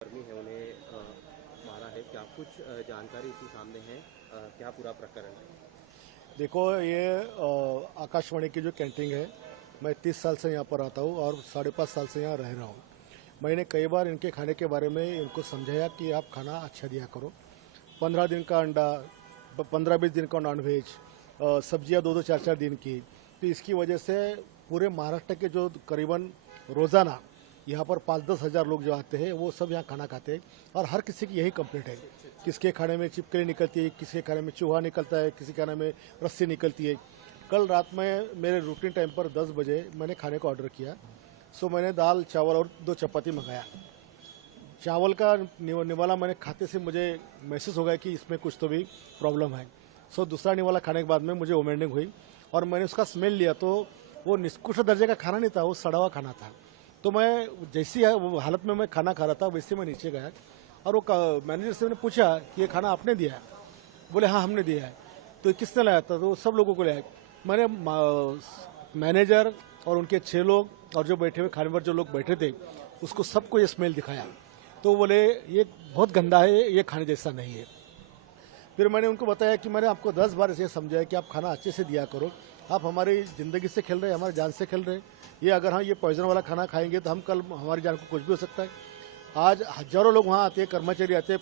कर्मी है उन्हें मारा है, क्या कुछ जानकारी इसी सामने है? क्या पूरा प्रकरण है? देखो, ये आकाशवाणी की जो कैंटीन है, मैं 30 साल से यहाँ पर आता हूँ और 5.5 साल से यहाँ रह रहा हूँ। मैंने कई बार इनके खाने के बारे में इनको समझाया कि आप खाना अच्छा दिया करो। 15 दिन का अंडा, 15-20 दिन का नॉनवेज, सब्जियाँ 2-2, 4-4 दिन की। तो इसकी वजह से पूरे महाराष्ट्र के जो करीबन रोज़ाना यहाँ पर 5-10 हज़ार लोग जो आते हैं वो सब यहाँ खाना खाते हैं और हर किसी की यही कंप्लेंट है। किसके खाने में छिपकली निकलती है, किसके खाने में चूहा निकलता है, किसी खाने में रस्सी निकलती है। कल रात में मेरे रूटीन टाइम पर 10 बजे मैंने खाने का ऑर्डर किया। सो मैंने दाल चावल और 2 चपाती मंगाया। चावल का निवाला मैंने खाते से मुझे महसूस हो गया कि इसमें कुछ तो भी प्रॉब्लम है। सो दूसरा निवाला खाने के बाद में मुझे वोमिटिंग हुई और मैंने उसका स्मेल लिया तो वो निष्कृष्ट दर्जे का खाना नहीं था, वो सड़ा हुआ खाना था। तो मैं जैसी वो हालत में मैं खाना खा रहा था वैसे मैं नीचे गया और वो मैनेजर से मैंने पूछा कि ये खाना आपने दिया है? बोले हाँ हमने दिया है। तो किसने लाया था? तो सब लोगों को लाया। मैंने मैनेजर और उनके 6 लोग और जो बैठे हुए खाने पर जो लोग बैठे थे उसको सबको ये स्मेल दिखाया। तो बोले ये बहुत गंदा है, ये खाने जैसा नहीं है। फिर मैंने उनको बताया कि मैंने आपको 10 बार ऐसे समझाया कि आप खाना अच्छे से दिया करो। आप हमारी ज़िंदगी से खेल रहे हैं, हमारी जान से खेल रहे हैं। ये अगर हम ये पॉइजन वाला खाना खाएंगे तो हम कल हमारी जान को कुछ भी हो सकता है। आज हजारों लोग वहाँ आते हैं, कर्मचारी आते हैं,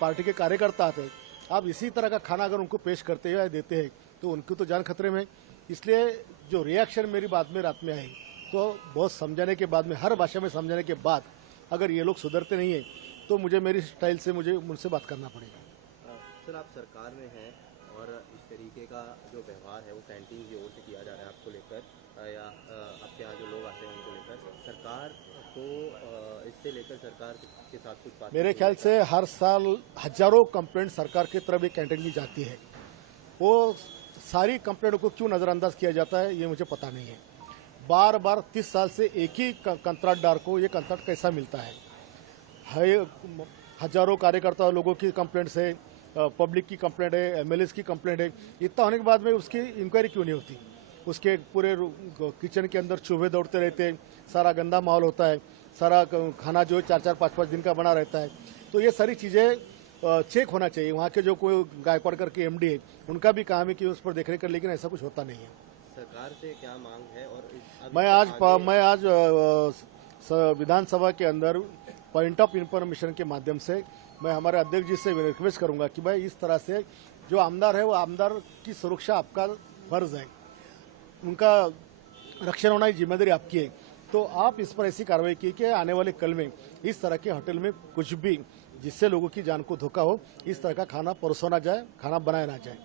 पार्टी के कार्यकर्ता आते हैं। आप इसी तरह का खाना अगर उनको पेश करते हैं या देते हैं तो उनकी तो जान खतरे में। इसलिए जो रिएक्शन मेरी बात में रात में आई तो बहुत समझाने के बाद में, हर भाषा में समझाने के बाद अगर ये लोग सुधरते नहीं है तो मुझे मेरी स्टाइल से मुझे उनसे बात करना पड़ेगा। सर, आप सरकार में हैं और इस तरीके का जो व्यवहार है वो कैंटीन की ओर से किया जा रहा है आपको लेकर या आपके यहाँ जो लोग आते हैं उनको लेकर, सरकार को इससे लेकर सरकार के साथ कुछ बात? मेरे ख्याल से हर साल हजारों कंप्लेंट सरकार की तरफ एक कैंटीन की जाती है। वो सारी कंप्लेंटों को क्यों नजरअंदाज किया जाता है ये मुझे पता नहीं है। बार बार 30 साल से एक ही कंत्राटदार को ये कंत्राट कैसा मिलता है? हजारों कार्यकर्ता लोगों की कंप्लेंट है, पब्लिक की कंप्लेंट है, एमएलए की कंप्लेंट है। इतना होने के बाद में उसकी इंक्वायरी क्यों नहीं होती? उसके पूरे किचन के अंदर चूहे दौड़ते रहते हैं, सारा गंदा माहौल होता है, सारा खाना जो है 4-4, 5-5 दिन का बना रहता है। तो ये सारी चीज़ें चेक होना चाहिए। वहाँ के जो कोई गायकवाड़ करके एमडी है उनका भी काम है कि उस पर देखरेख कर, लेकिन ऐसा कुछ होता नहीं है। सरकार से क्या मांग है? और मैं आज विधानसभा के अंदर पॉइंट ऑफ इंफॉर्मेशन के माध्यम से मैं हमारे अध्यक्ष जी से रिक्वेस्ट करूंगा कि भाई इस तरह से जो आमदार है वो आमदार की सुरक्षा आपका फर्ज है, उनका रक्षण होना की जिम्मेदारी आपकी है। तो आप इस पर ऐसी कार्रवाई की कि आने वाले कल में इस तरह के होटल में कुछ भी जिससे लोगों की जान को धोखा हो, इस तरह का खाना परोसा ना जाए, खाना बनाया ना जाए।